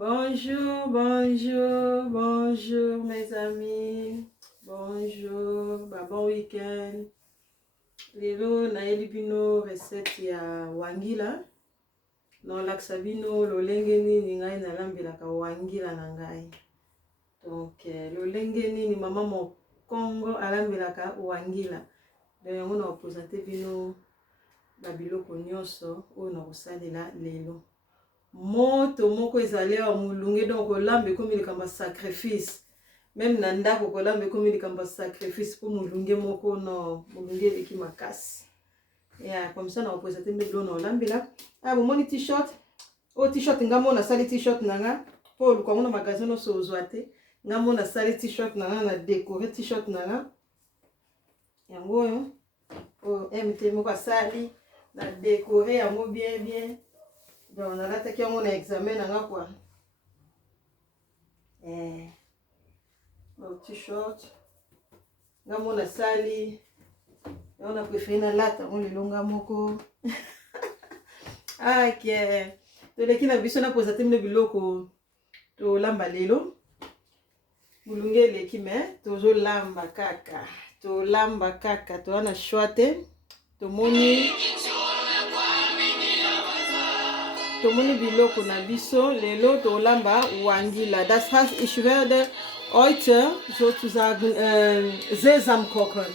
Bonjour, bonjour, bonjour mes amis. Bonjour, bon week-end. Lelo naeli bino recette ya wangila. Non laksa bino lolenge nini ngai nalambelaka wangila na ngai. Donc lolenge nini mama mo Congo alambelaka wangila. Donc yango na présenter bino babiloko nyonso oyo na kosalela lelo. Moto moko ezali awa mulunge donc kolambe komi likamba sacrifice. Même na ndako kolambe komi likamba sacrifice pour mulunge moko no mulunge eleki makasi. Yeah, comme ça na représenter mbelo na olambela. Ah bomoni t-shirt. O t-shirt ngamo na sali t-shirt nanga. Po lukango na magasin no so ozwate. Ngamo na sali t-shirt nanga na décorer t-shirt nanga. Yango yo. O MT moko sali na décorer yango bien bien. Donc on a attaqué mon examen nanga quoi. Mon t-shirt. Ngamo na sali. On a préféré na lata on le longa moko. Ah ok. To leki na biso na posate mne biloko to lamba lelo. Mulunge leki me tozo lamba kaka. To lamba kaka to ana shwate. To moni biloko na biso lelo to lamba wangila. Das heißt, ich werde heute sozusagen Sesam kochen.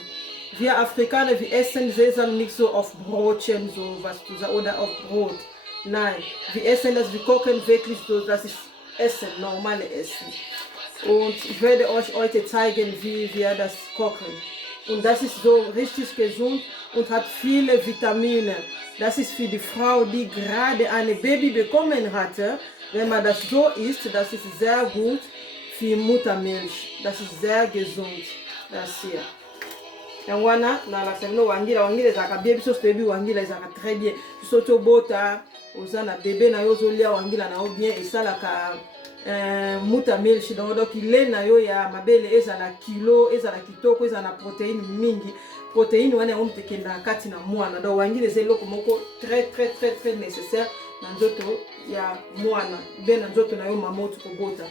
Wir Afrikaner, wir essen Sesam nicht so auf Brotchen, so was du sagst, oder auf Brot. Nein, wir essen das, wir kochen wirklich so, das ist Essen, normale Essen. Und ich werde euch heute zeigen, wie wir das kochen. Und das ist so richtig gesund und hat viele Vitamine. Das ist für die Frau, die gerade ein Baby bekommen hatte. Wenn man das so isst, das ist sehr gut für Muttermilch. Das ist sehr gesund. Das hier. Yangwana na la semno wangila zaka bien biso stebi wangila zaka très bien. Soto bota ozana bébé na yo zolia wangila na o bien esalaka muttermilch donc ile na yo ya mabele ezala kilo ezala kitoko ezala protéine mingi. Protéine wana omtekenda kati na mwana. Donc wangila zeloko moko très nécessaire na nzoto ya mwana. Ben na nzoto na yo mamoto ko bota.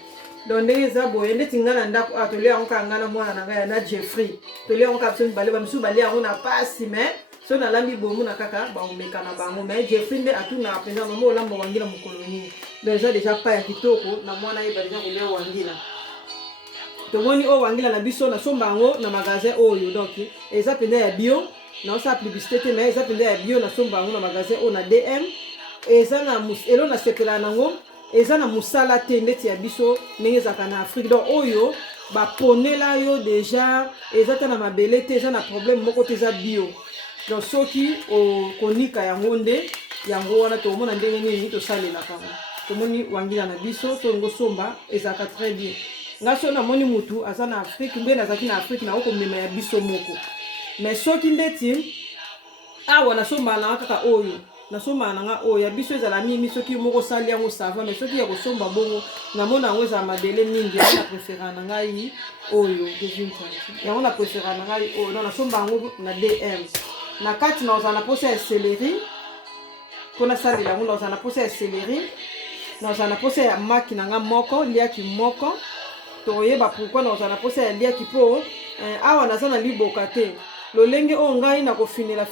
Donc ndenge za boye ndeti ngana ndako atolia onka ngana mwana na ngai na Jeffrey tolia onka absolu bale ba misu bale yango na pasi mais so na lambi bomu na kaka ba omeka na bango mais Jeffrey nde atuna apenda mama olamba wangila mukoloni donc ça déjà pas ya kitoko na mwana ye ba déjà kolia wangila to moni o wangila na biso na somba ngo na magasin oyo donc eza penda ya bio na sa publicité mais eza penda ya bio na somba ngo na magasin o na DM eza na elo na sepela nango eza na musala te ndeti ya biso ndenge ezaka na Afrique. Donc oyo baponela yo déjà eza ta na mabele te eza na problème moko te eza bio. Donc soki okonika yango nde yango wana tomona ndenge nini tosalelaka. Tomoni wangila na biso to ngo somba ezaka très bien. Ngaso na moni mutu aza na Afrique mbe nazaki na Afrique na okomema ya biso moko. Mais soki ndeti awa na somba na kaka oyo na somba nanga oyo ya biso ezala mimi soki moko sali yango sava mais soki ya kosomba bongo na mona yango eza mabele mingi na préféré na ngai oyo devinta yango na préféré na ngai oyo na somba yango na DM na kati na ozana posa ya céleri pona sali yango na ozana posa ya céleri na ozana posa ya maki nanga moko liaki moko toyeba pourquoi na ozana posa ya liaki po awa naza na liboka te lolenge o ngai na kofinela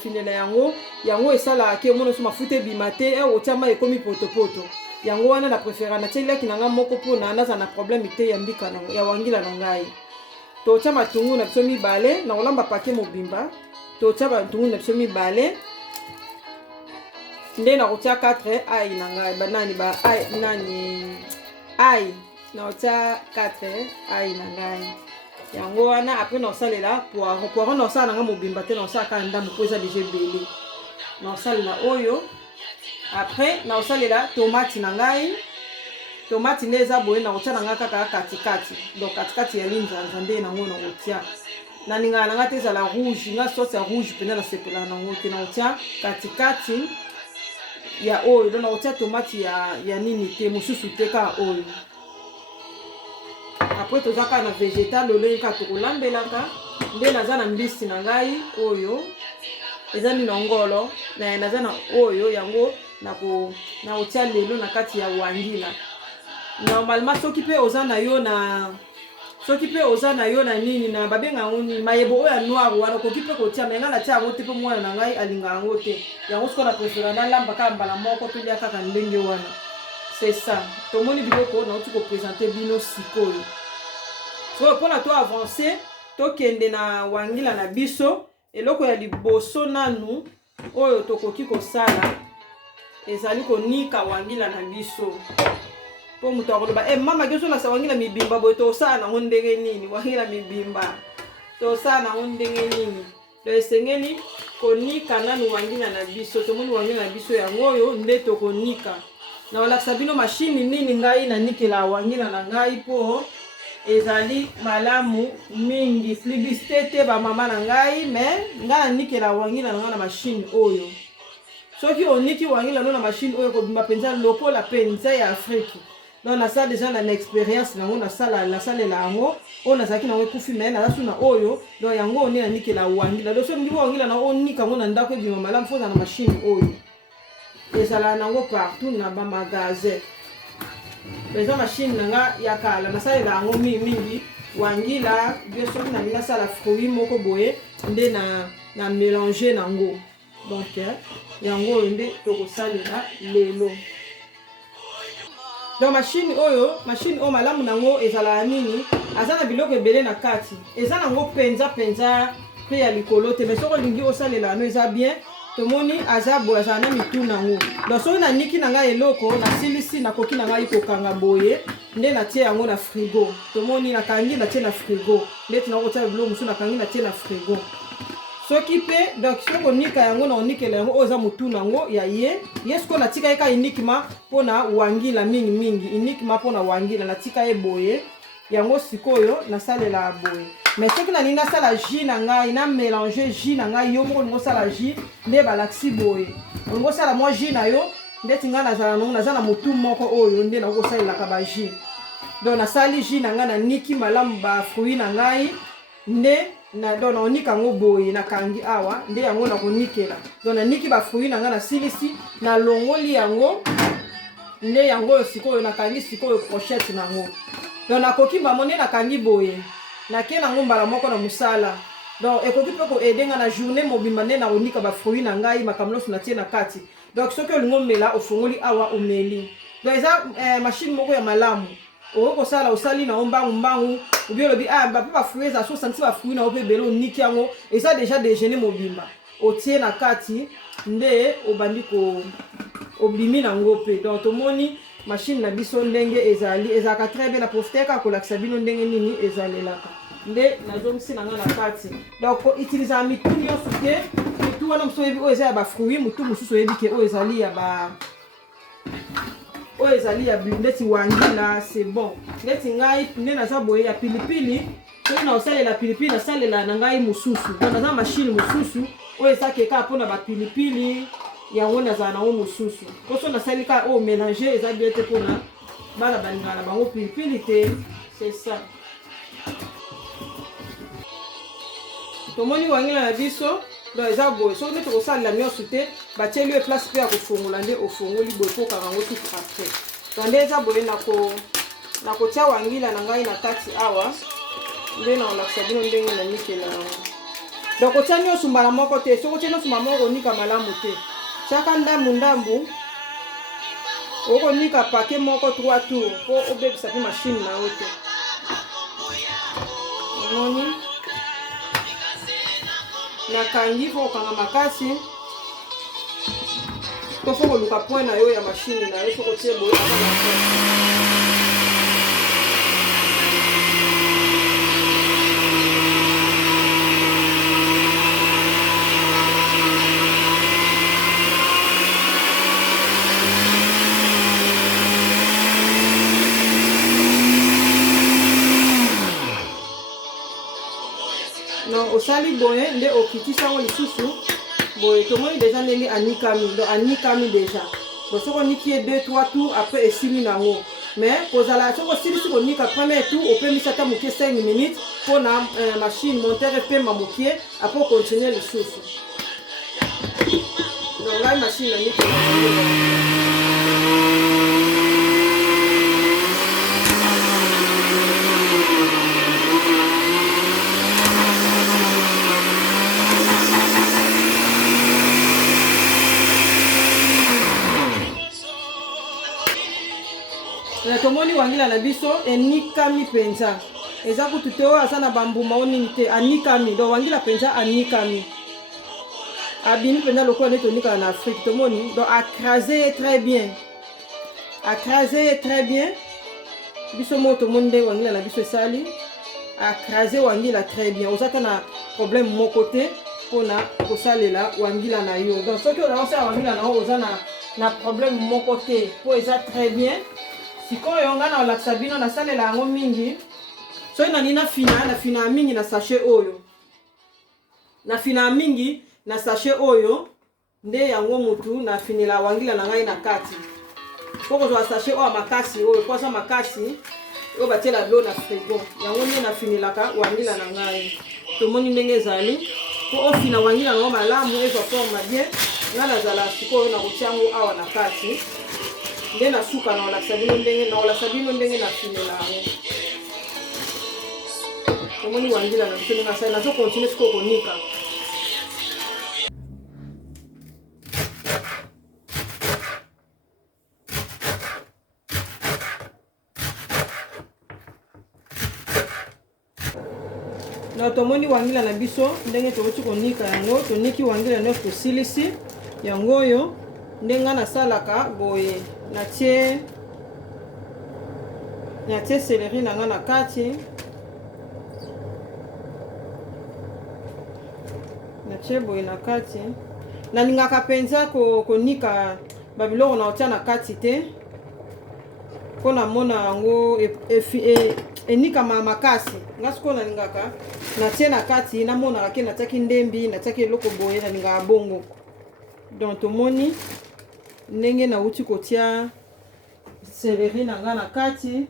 yango esala ke mono so mafuta bimate e otama ekomi poto yango wana na préféra na tselia kinanga moko pona naza na problème te ya mbika na ya wangila na ngai to chama tungu na biso mibale na kolamba paquet mobimba to chama tungu na biso mibale nde na kotia 4 ai na ngai banani ba ai nani ai na kotia 4 ai na ngai yango wana après na osalela poiron na osala nanga mobimba te na osala ka ndambo po eza déjà belé na osalela oyo après na osalela tomate na ngai tomate nde eza boye na kotia nanga kaka katikati donc katikati ya linzanza nde nango na kotia na ningala nanga te ezala rouge nga sauce ya rouge pena na sepela nango te na kotia katikati ya oyo donc na kotia tomate ya nini te mosusu te ka oyo. Après tozaka na végétal lolo ka tokolambelaka nde naza na mbisi na ngai oyo eza ni ngolo na naza na oyo yango na kotia lelo na kati ya wangila normalement soki pe oza na yo na nini na babenga ngoni mayebo oya noir wana koki pe kotia menga na tia yango te pe mwana na ngai alinga yango te yango siko na préféré na lamba ka mbala moko to lia kaka ndenge wana c'est ça tomoni biloko na uti ko présenter bino sikoyo so pona to avancer to kende na wangila na biso eloko ya liboso nanu oyo tokoki kosala ezali konika wangila na biso po mutu akoloba mama kesola sa wangila mibimba boye tosala nango ndenge nini wangila mibimba tosala nango ndenge nini to esengeli konika nanu wangila na biso tomoni wangila na biso yango oyo nde tokonika na olakisa bino mashini nini ngai nanikela wangila na ngai po ezali malamu mingi publicité te bamama na ngai mais ngai nanikela wangila na ngai na mashini oyo soki oniki wangila no na mashine oyo kobimba penza lokola penza ya Afrique donc na ça déjà na expérience nango na sala yango on nazaki nango kufi mais na suna oyo donc yango oni na nikela wangila donc soki ndiko wangila na onika ngo na ndako ebima malamu foza na mashine oyo ezala nango partout na ba magasin penza mashine nanga ya kala na sala yango mingi wangila bien soki na mina sala fruit moko boye nde na mélanger nango donc yango nde tokosalela lelo donc machine oyo malamu nango ezala nini azana biloko ebele na kati eza nango penza pe ya likolo te mais soko lingi osalela no eza bien tomoni aza boye azala na mitu nango donc soki naniki na ngai eloko nasilisi nakoki na ngai kokanga boye nde natie yango na frigo tomoni nakangi natie na frigo ndeti nakotia biloko mosusu nakangi natie na frigo soki pe donc soko onika yango na onikela yango oza mutu nango ya ye siko natika ye ka uniquement pona wangila mingi uniquement pona wangila natika ye boye yango sikoyo nasalela boye mais soki nalingi nasala jus na ngai na mélanger jus na ngai yo moko olingo osala jus nde balakisi boye olingo osala mwa jus na yo ndeti ngai nazala nango naza na mutu moko oyo nde nakosalelaka ba jus donc nasali jus na ngai naniki malamu ba fruit na ngai nde na donc naonika yango boye nakangi awa nde yango nakonikela donc naniki bafruit na nga na silisi nalongoli yango nde yango sikoyo nakangi sikoyo pochette nango donc nakoki mbamo nde nakangi boye nake nango mbala moko na mosala donc ekoki mpe koedenga na journée mobimba nde nakonika bafruit na ngai makambo nyonso natie na kati donc soki olingi omela ofungoli awa omeli donc eza machine moko ya malamu okosala osali na mbangu ubi olobi ba fruit za so santi ba fruit na ope belo niki yango eza déjà déjeuner mobimba otie na kati nde obandi ko obimi na ngope donc tomoni machine na biso ndenge ezalaka très bien na profiter ka kolakisa bino ndenge nini ezalelaka nde nazomisi na nga na kati donc utiliser mitu nyonso te mitu wana mosusu oyebi oyo eza ya ba fruit mutu mosusu oyebi ke oyo ezali ya ba oyo ezali ya ndeti wangila c'est bon ndeti ngai nde naza boye ya pilipili soki na osalela pilipili nasalela na ngai mosusu donc naza mashine mosusu oyo ezakeka mpona bapilipili yango nazala nango mosusu koso nasali kaka oyo mélanger eza bien te mpona bana balingaka na bango pilipili te c'est ça tomoni wangila na biso donc eza boye soki nde tokosalela nyonso te batieli yo place mpe ya kofongola nde ofongoli boye mpo kaka yango tutu après donc nde eza boye nakotia wangila na ngai na kati awa nde naolakisa bino ndenge nanikela yango donc otia nyonso mbala moko te soki otia nyonso mbala moko onika malamu te tiaka ndambu okonika pake moko 3 tour mpo obebisa mpe mashine na yo te omoni nakangi fo okanga makasi to fo koluka point na yo ya mashine na yo soko tie boye non osali boye nde okitisa yango lisusu boye tomoni déjà ndenge anikami donc anikami déjà donc soko oniki ye 2-3 tours après esili nango mais kozala soko osilisi konika premier tour opemisa ata moke 5 minutes mpona machine montere epemba moke après ocontinue lisusu donc ngai machine nanikela tomoni wangila na biso enikami penza eza kutu te oyo aza na bambuma onini te anikami donc wangila penza anikami abimi penza lokola nde tonikala na Afrique tomoni donc acrasé très bien biso mo tomoni nde wangila na biso esali acrasé wangila très bien ozaka na problème moko te mpona kosalela wangila na yo donc soki oza kosala wangila na yo oza na problème moko te mpo eza très bien sikoyo nga na olakisa bino nasalela yango mingi soki nani nafina mingi na sachet oyo nafina mingi na sachet oyo nde yango mutu nafinila wangila na ngai na kati mpo kozwa sachet oyo makasi oyo mpo aza makasi oyo batiela lo na frigo yango nde nafinilaka wangila na ngai tomoni ndenge ezali mpo ofina wangila nango malamu ezwa forme bien nga nazala sikoyo nakotia yango awa na kati nde nasuka naolakisa bino ndenge nafinela yango tomoni wangila na biso ndenge asali nazokontinue sikoyo konika na tomoni wangila na biso ndenge tokoti konika yango toniki wangila nyonso tosilisi yango oyo ndenge nasalaka boye natie céleri na nga na kati natie boye na kati nalingaka mpenza konika babiloko na otia na kati te mpo namona yango enikama makasi nga sikoyo nalingaka natie na kati namonaka ke natiaki ndembi natiaki eloko boye nalingaka bongo donc tomoni ndenge nauti kotia céleri na nga na kati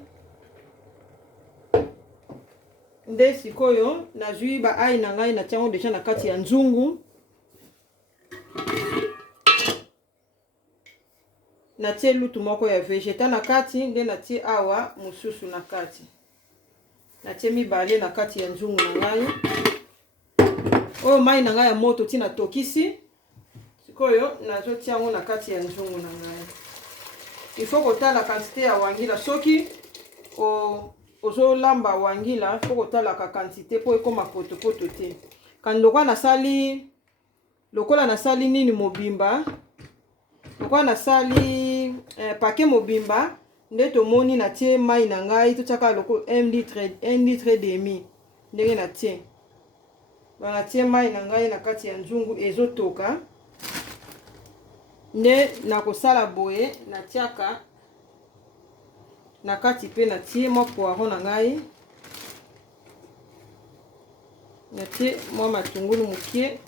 nde sikoyo nazwi baai na ngai natia yango deja na kati ya nzungu natie lutu moko ya vegeta na kati nde natie awa mosusu na kati natie mibale na kati ya nzungu na ngai oyo mai na ngai ya moto tina tokisi sikoyo nazotia yango na kati ya nzungu na ngai il faut kotala quantité ya wangila soki ozolamba wangila faut kotalaka quantité po ekoma potopoto te kandi lokola nasali nini mobimba lokola nasali paquet mobimba nde tomoni natie mai na ngai totiaka loko 1 litre demi ndenge natie natie mai na ngai na kati ya nzungu ezotoka nde nakosala boye natiaka na kati pe natie mwa poiron na ngai natie mwa matungulu mokie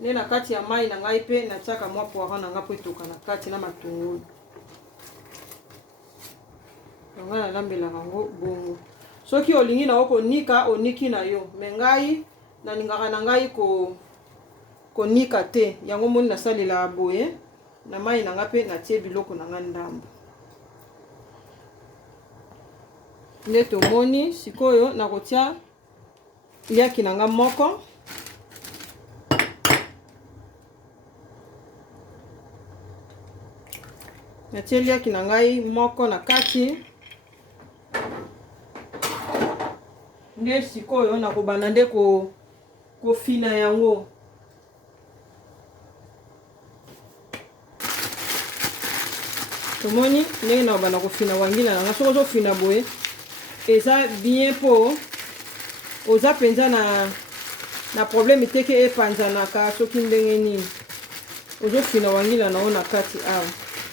nde na kati ya mai na ngai pe natiaka mwa poiron na ngai po etoka na kati na matungulu nga nalambelaka yango bongo soki olingi na konika oniki na yo me ngai nalingaka na ngai konika te yango moni nasalela boye na mai na ngai pe natie biloko na ngai ndambo nde tomoni sikoyo nakotia liaki na ngai moko natie liaki na ngai moko na kati nde sikoyo nakobanda nde kofina yango tomoni ndenge nakobanda kofina wangila nanga soki ozofina boye eza bien po oza mpenza na problème teke epanzanaka soki ndenge nini ozofina wangila nango na kati awa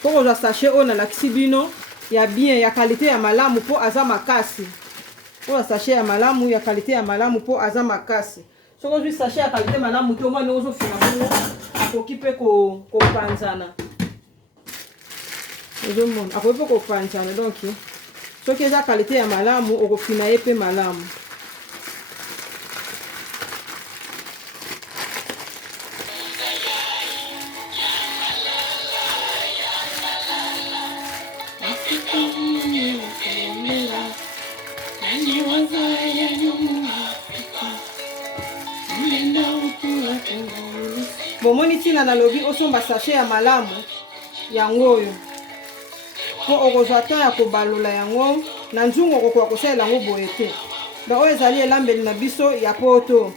po kozwa sachet oyo nalakisi bino ya bien ya qualité ya malamu po aza makasi oyo sachet ya malamu ya qualité ya malamu po aza makasi soki ozwi sachet ya qualité malamu te omwana ozofina bongo akoki mpe kopanzana ozomona akoki mpe kopanzana donc soki eza qualité ya malamu okofina ye mpe malamu bomoni ntina nalobi osomba sachet ya malamu yango oyo po okozwa temps ya kobalola yango na nzungu okokoka kosalela yango boye te. Donc oyo ezali elambeli na biso ya poto.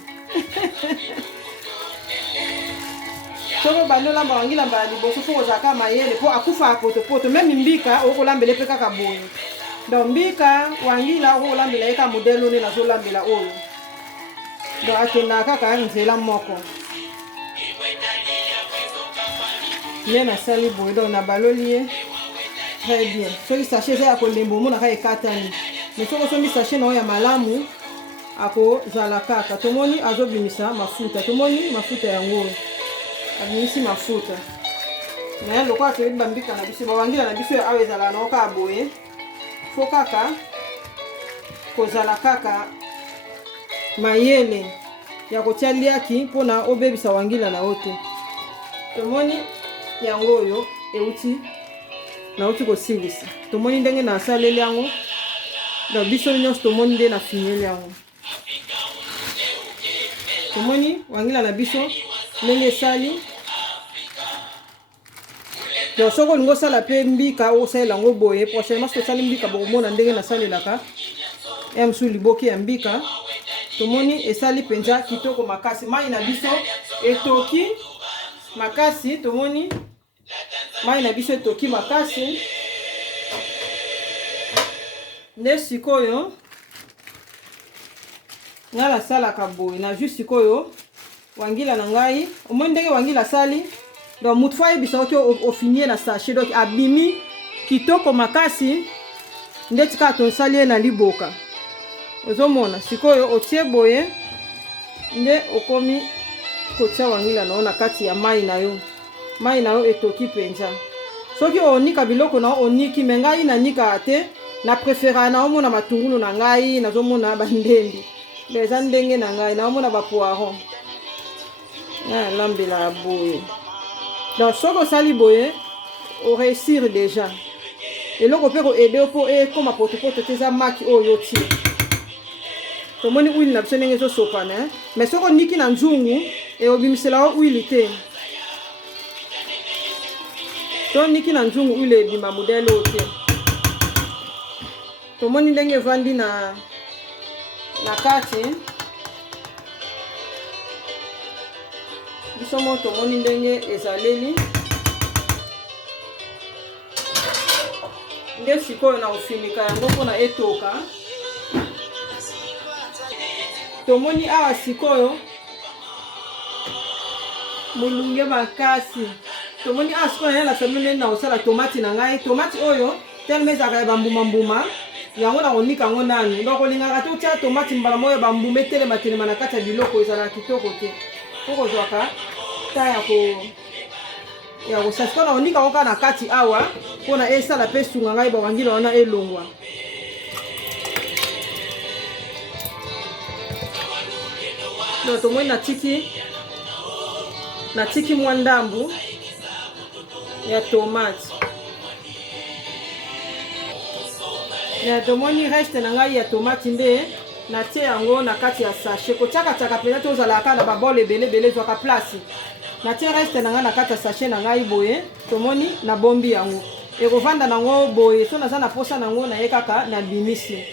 Soko bando lamba wangila mbala liboso fo kozaka mayele po akufa poto même mbika okolambela pe kaka boye. Donc mbika wangila okolambela eka modelo ne nazolambela oyo. Donc akenda kaka nzela moko. Ye na sali boye donc na baloli très bien. Soki sachet ya kolembo mona ka ekatani. Mais soko sombi sachet na ya malamu ako zala kaka. Tomoni azobimisa mafuta. Tomoni mafuta yango. Abimisi mafuta. Na lokwa te bambika na biso bawangila na biso awe zala na oka boye. Fo kaka kozala kaka mayele ya kotia liaki mpona obebisa wangila na ote. Tomoni yango oyo euti na uti kosilisa. Tomoni ndenge na asaleli yango. Da biso nyonso tomoni nde na fineli yango. Tomoni wangila na biso ndenge esali. Donc soko olingo osala pe mbika osalela yango boye prochainement soki osali mbika bokomona ndenge nasalelaka mosusu liboki ya mbika. Tomoni esali mpenza kitoko makasi. Mai na biso etoki makasi. Tomoni mai na biso etoki makasi. Nde sikoyo nga nasalaka boye na juste sikoyo wangila na ngai omoni ndenge wangila sali. Donc mutu fa yebisa oki ofinie na sachet donc abimi kitoko makasi nde tika tonsali na liboka. Ozomona sikoyo otie boye nde okomi kotia wangila na kati ya mai na yo. Mai na yo etoki penza. Soki onika biloko na oniki mengai na nika te na prefera na omona matungulu na ngai nazomona bandembi. Beza ndenge na ngai na omona ba poiron. Na lambela boye. Donc soko sali boye o réussir déjà. Et loko pe ko aider po e comme poto teza maki oyo ti. Tomoni huile na biso ndenge sopana mais soko niki na nzungu e obimisela huile te. To niki na nzungu huile bima modèle ote. Tomoni ndenge vandi na kati. Biso mo tomoni ndenge ezaleli. Nde sikoyo na ofinika yango mpona etoka. Tomoni awa sikoyo mulunge makasi. Tomoni awa sikoyo na sabune na osala tomati na ngai. Tomati oyo tellement ezaka bambuma yango na onika yango nanu. Donc olingaka te otia tomati mbala moyo bambuma telema na kati ya biloko ezala kitoko te. Poko zwaka ta ya kosasika na onika oka na kati awa pona esala pe sunga ngai bawangila wana elongwa. No tomoni natiki mwa ndambu ya tomate. Ya tomoni reste na ngai ya tomate nde natie yango na kati ya sachet. Kotiaka peut-être ozalaka na babole ebele zwaka place. Natie reste na ngai na kati ya sachet na ngai boye. Tomoni na bombi yango. Ekovanda nango boye. So naza na posa nango na ye kaka na bimisi.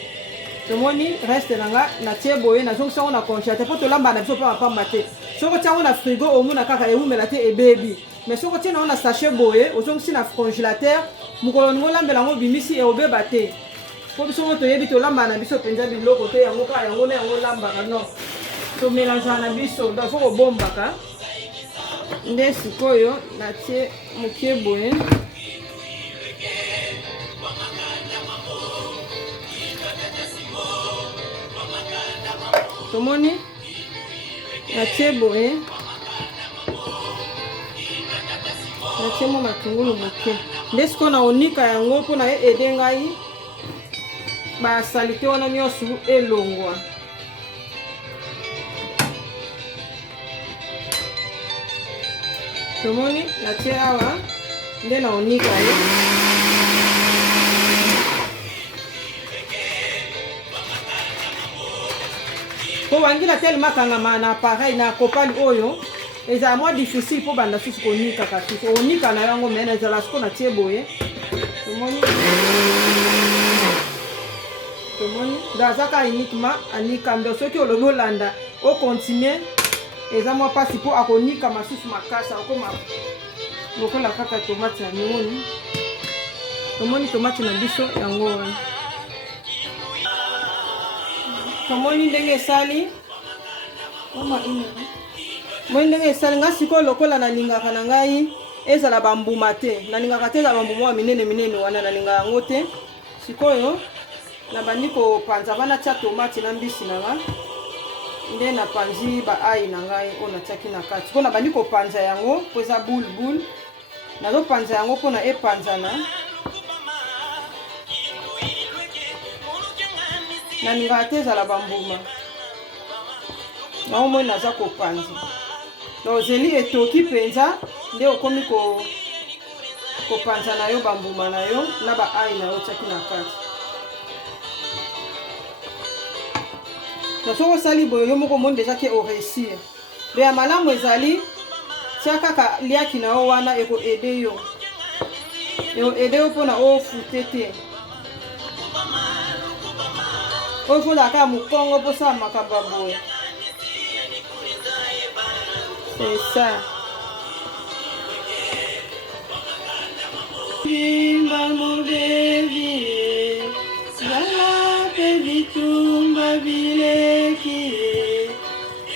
Tomoni reste na ngai natie boye na zongi sango na congélateur po tolamba na biso pa pamba te. Soko tiango na frigo omuna kaka eumela te ebebi. Mais soko tia nango na sachet boye ozongi na congélateur mukolo ngo lambela ngo bimisi e obeba te. Po biso mo toyebi tolamba na biso penza biloko te yango ka yango na yango lambaka non. To mélange na biso donc faut bombaka. Nde sikoyo natie mukie boye. Tomoni natie boye. Natie mo matungulu mukie. Nde siko na onika yango mpona ede ngai ba salite wana nyonso elongwa. Tomoni natie awa nde na onika ye. Po wangila tellement kangama na appareil na kopali oyo eza moins difficile po banda susu konika kasi onika na yango mena ezala siko natie boye tomoni dazaka uniquement anika mbe soki olobi olanda o continuer eza mwa pasi po akonika masusu makasa okoma lokola kaka tomate na moni tomoni tomate na biso yango wana tomoni ndenge esali moi ndenge esali nga sikoyo lokola nalingaka na ngai ezala bambuma te nalingaka te ezala bambuma wa minene wana nalingaka yango te sikoyo nabandi kopanza bana tia tomate na mbisi na nga nde napanzi baai na ngai oyo natiaki na kati mpo nabandi kopanza yango mpo eza bulbul nazopanza yango mpona epanzana nalingaka te ezala bambuma yango moi naza kopanza donc ozeli etoki mpenza nde okomi kopanza na yo bambuma na yo na baai na yo otiaki na kati na soko osali boye yo moko omoni deja ke oreusir do ya malamu ezali tia kaka liaki na yo wana ekoede yo mpona ofute te ofola kaka mokongo mposala makambo ya boye c'est ça bimba mobebi zala pe bitumba bileki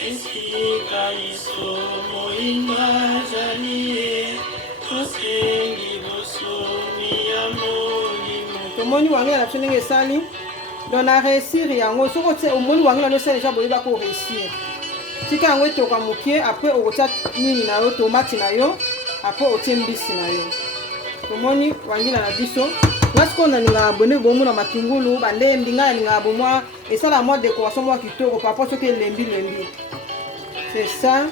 esika miso moinga zali tosengi bosomi ya molimo tomoni wangela na biso ndenge esali don na réussir yango soko te omoni wangela nosala deja boyeba ko réussir tika yango etoka mokie apres okotia nini na yo tomati na yo apres otie mbisi na yo tomoni wangela na biso nga sikoyo nalingaka bwene bomona matungulu bandembi ngai nalingaka bomwa esala mwa décoration mwa kitoko parfois soki elembi c'est ça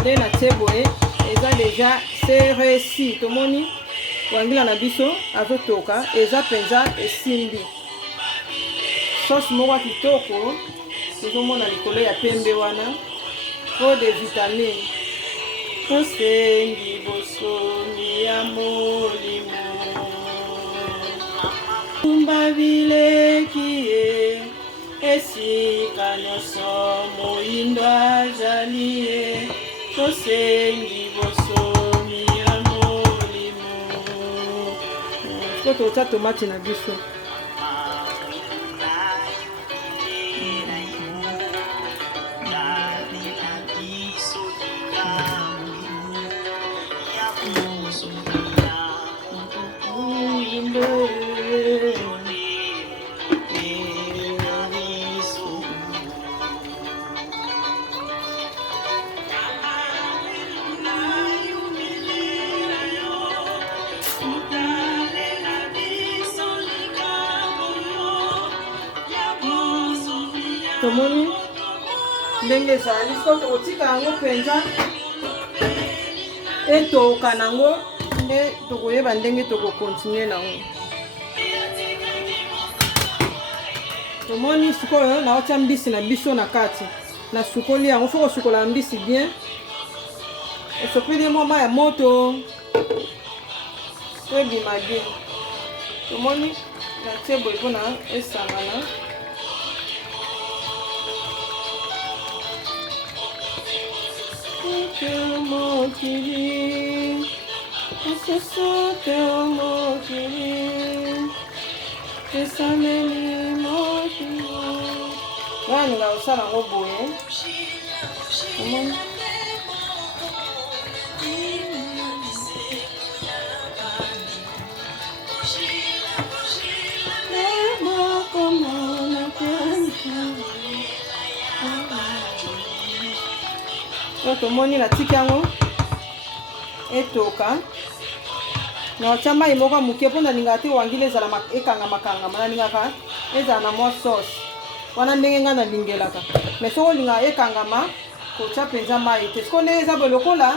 nde natie boye eza déjà c'est réussi tomoni wangela na biso azotoka eza mpenza esimbi sauce moko ya kitoko tozomona likolo ya pembe wana po de vitamine tosengi bosomi ya molimo tumba bileki ye esika nyonso moyindo azali ye tosengi bosomi ya molimo po totia tomate na biso tomoni ndenge ezali soki otika yango mpenza etoka nango nde tokoyeba ndenge tokokontinue nango tomoni sikoyo naotia mbisi na biso na kati nasukoli yango soki osukola mbisi bien esopeli mwa mai ya moto to ebima bien tomoni natie boye mpona esangana mokili esosote mokili esameli mokili wana ninga osala yango boye tomoni natiki yango etoka na otia mai moko moke mpo nalingaka te wangila ezala ekangamakangama nalingaka ezala na mwa sauce wana ndenge ngai nalingelaka mais soki olingaka ekangama kotia mpenza mai te siko ndenge eza boye lokola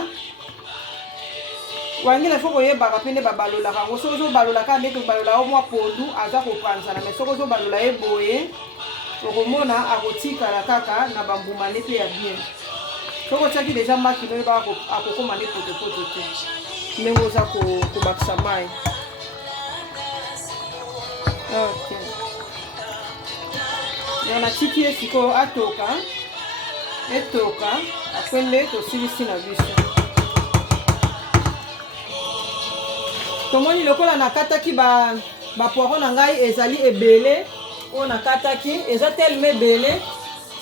wangila fo koyebaka mpe nde babalolaka yango soki ozobalolaka ndenge obalola o mwa pondu aza kopanzana mais soki ozobalola ye boye okomona akotikala kaka na bambuma ne mpe ya bien soko tiaki deja maki noyeba akokoma nde potopoto te ndenge oza kobakisa mai. Ok, natiki ye sikoyo atoka etoka apres nde tosilisi na biso. Tomoni lokola nakataki bapoiro na ngai ezali ebele oyo nakataki eza telema ebele.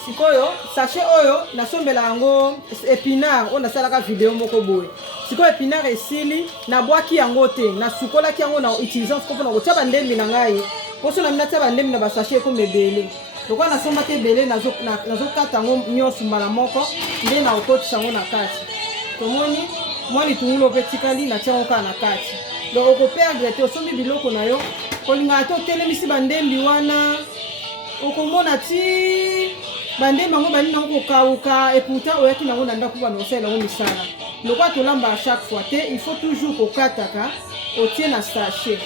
Sikoyo sachet oyo nasombela yango épinard oyo nasalaka video moko boye. Sikoyo épinard esili nabwaki yango te, nasukolaki yango na utilisant sikoyo mpona kotia bandembi na ngai poso na minatia bandembi na basachet ekoma ebele. Lokola nasombaki ebele nazokata yango nyonso mbala moko nde naokotisa yango na kati. Tomoni mwa litungulu mpe etikali natia yango kaka na kati. Donc okoperdre te, osombi biloko na yo kolingaka te otelemisi bandembi wana okomona ti bandembi yango bali nango kokauka et pourtant oyaki nango na ndako bana osalela yango misala. Lokola tolamba à chaque fois te, il faut toujours kokataka otie na sachet.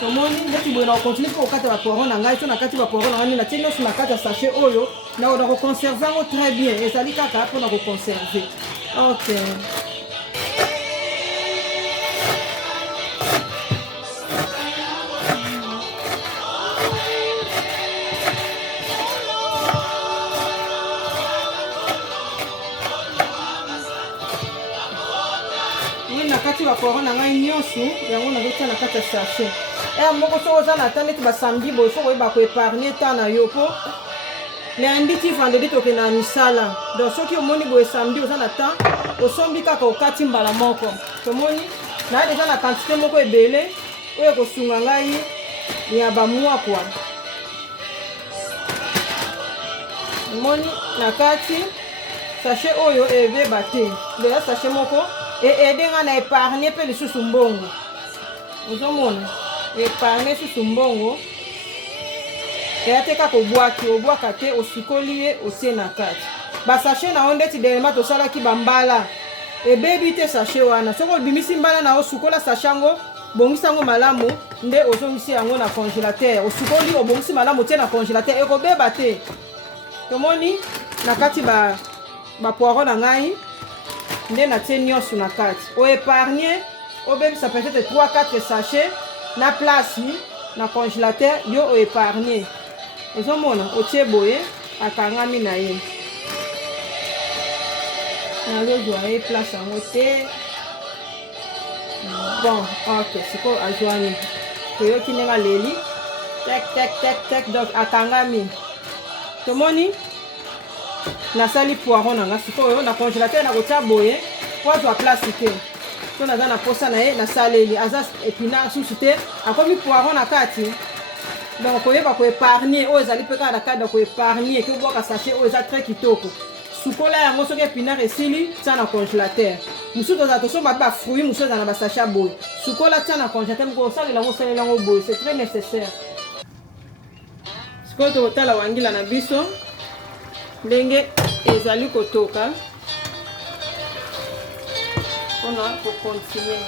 Tomoni ndeti boye na okontinue mpo kokata bapoiron na ngai to nakati bapoiron na ngai natie nyonso na kati ya sachet oyo na koconserve yango très bien, ezali kaka mpona koconserve. Ok, nakati bapoiron na ngai nyonso yango nazotia na kati ya sachet. Moko soki oza na temps neti basamedi boye fo koyeba koépargne temps na yo mpo lundi ti vendredi tokende na misala. Donc soki omoni boye samedi oza na temps osombi kaka okati mbala moko. Tomoni naye deja na quantité moko ebele oyo ekosunga ngai ya bamwa kwa. Omoni na kati sachet oyo ebeba te, deja sachet moko ede nga na épargne mpe lisusu mbongo. Ozomona épargne lisusu mbongo eya te kaka obwaka te, osukoli ye otie na kati. Basachet na yo ndeti delema tosalaki bambala ebebi te sachet wana. Soki obimisi mbala na yo osukola sachet yango bongisi yango malamu nde ozongisi yango na congélateur. Osukoli obongisi malamu otie na congélateur ekobeba te. Tomoni na kati bapoiron na ngai nde natie nyonso na kati. Oépargne obebisa peut-être 3-4 sachets na place na congélateur yo oépargne. Ozomona otie boye akangami na ye. Nazozwa ye place yango te. Bon, ok, siko azwani toyoki ndenge aleli tek donc akangami. Tomoni nasali poiron nanga sikoyo na congélateur na kotia boye po azwa place te. To naza na posa na ye nasaleli aza épinard susu te akomi poiron na kati. Donc koyeba koépargne oyo ezali mpe kaka na kati ya koépargne ke obwaka sachet oyo eza très kitoko. Sukola yango soki épinard esili tia na congélateur. Mosusu tozala tosomba bafruit mosusu eza na basachet boye. Sukola tia na congélateur moko osalela yango osalela yango boye, c'est très nécessaire. Sikoyo tokotala wangila na biso ndenge ezali kotoka mpona kokontinue.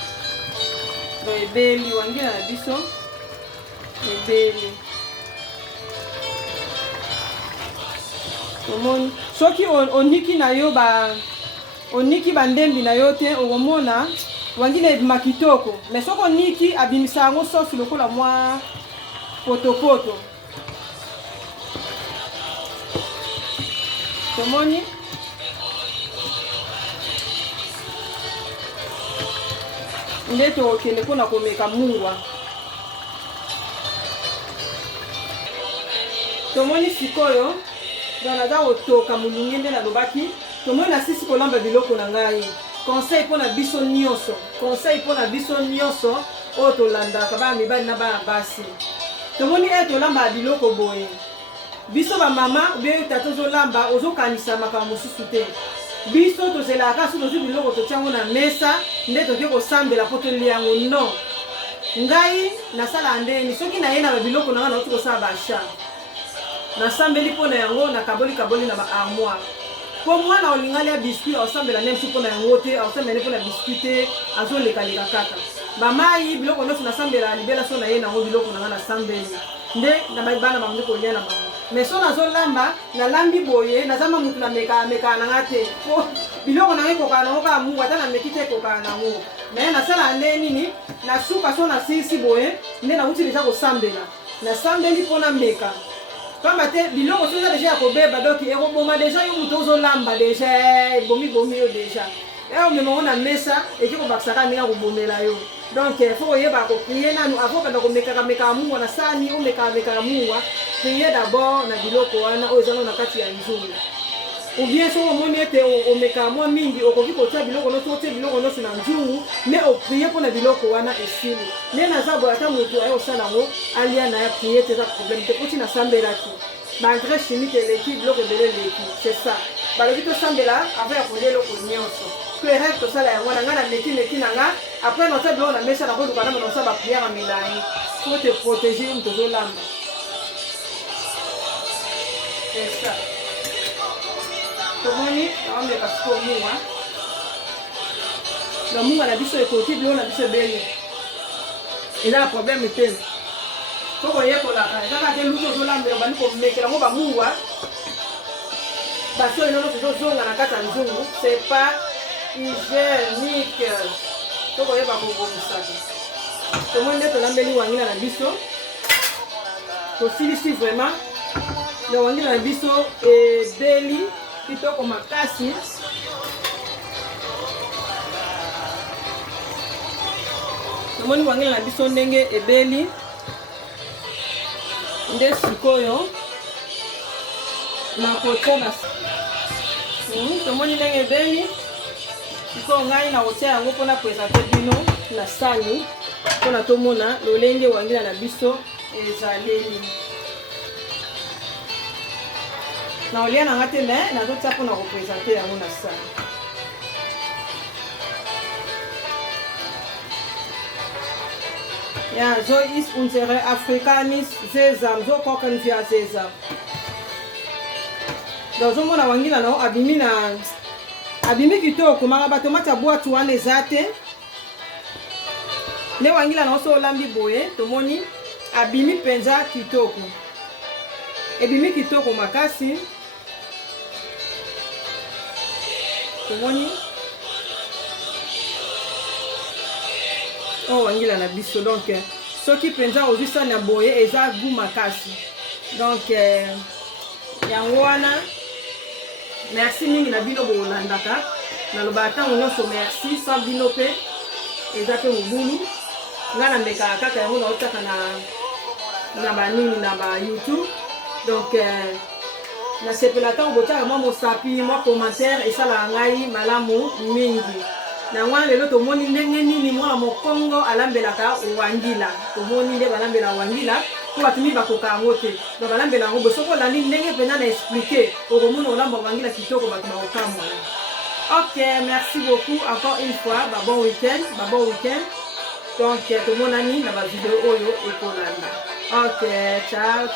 Donc ebeli wangila na biso ebeli. Omoni soki oniki na yo oniki bandembi na yo te okomona wangila ebima kitoko. Mais soki oniki abimisa yango sosi lokola mwa potopoto. Tomoni nde tokende mpona komeka mungwa. Tomoni sikoyo naza kotoka molunge nde nalobaki. Tomoni nasisi kolamba biloko na ngai. Conseil mpona biso nyonso, conseil mpona biso nyonso oyo tolandaka bana mibali na bana basi. Tomoni tolamba biloko boye biso bamama obe tata ozolamba ozokanisa makambo mosusu te. Biso tozelaka so tozwi biloko totiango na mesa nde toke kosambela mpo tolia yango. Non, ngai nasala ndeni soki naye na babiloko na nga nauti kosala basha nasambeli mpo na yango na kaboli na baarmoire. Po mwana olingali ya biskuit aosambela nde msu mpo na yango te, aosambela mpo na biskuit te, azolekaleka kaka. Bamai biloko nyonso nasambela libela so na ye nango biloko na nga nasambeli nde na bana bango kolia na bango. Mais so nazolamba nalambi boye nazama mutu na meka na nga te po biloko na ye kokana nango kaka mungu ata na meki te kokana nango. mais nasala nde nini nasuka so nasilisi boye nde nauti deja kosambela nasambeli mpona meka pamba te biloko so eza deja ya kobeba donc ekoboma deja yo moto ozolamba deja ebomibomi yo deja omemango na mesa eki kobakisaka ndenge akobomela yo donc fo koyeba koprie nanu avant kanda komekakamekaka mungwa na sani omekakamekaka mungwa prie d'abord na biloko wana oyo ezango na kati ya nzungu ou bien so omoni ete omekaka mwa mingi okoki kotia biloko nyonso otie biloko nyonso na nzungu mais oprie mpona biloko wana esili nde naza boye ata moto aye osala yango alia na ya prie te eza problème te poti nasambelaki baengrais chimique eleki biloko ebele eleki c'est ça balobi tosambela avant ya kolia eloko nyonso correct tosala yango na ngai na meki na nga après notia biloko na mesa na koluka nama nosa bapriere milai po te protéger moto ozolamba c'est ça tomoni naomeka siko munga na munga na biso ekoti biloko na biso ebele eza na problème te po koyekolaka ezaka te luki ozolambela bandi komekela ngo bamungwa basio enono tozozonga na kati ya nzungu c'est pas hygiénique po koyeba kobomisaka tomoni nde tolambeli wangila na biso tosilisi vraiment na wangila na biso ebeli kitoko makasi tomoni wangila na biso ndenge ebeli nde sikoyo na kotia na tomoni ndenge ebeli sikoyo ngai na kotia yango mpona présente bino na sani mpona tomona lolenge wangila na biso ezaleli na olia na nga te me nazotia mpona kopresente yango na sani ja, so ist unsere afrikanis sesam so koken via sesam donc ozomona wangila nao abimi kitoko maka batomati ya bwatu wana eza te nde wangila nao so olambi boye tomoni abimi mpenza kitoko ebimi kitoko makasi tomoni oyo wangila na biso donc soki mpenza ozwi sani ya boye eza gu makasi donc yango wana merci mingi na bino bolandaka nalobaka ntango nyonso merci sans bino mpe eza mpe mobulu nga na mbekaka kaka yango naotaka na banini na ba youtube donc nasepela ntango botiaka mwa mosapi mwa commentaire esalaka ngai malamu mingi na wana lelo tomoni ndenge nini mwana mokongo alambelaka wangila tomoni nde balambela wangila po batumi bakoka yango te donc balambela yango boye soki olandi ndenge mpena na explike okomona olamba wangila kitoko bato bakokamwa ok merci beaucoup encore une fois babon week-end donc tomonani na bavideo oyo ekolanda ok ciao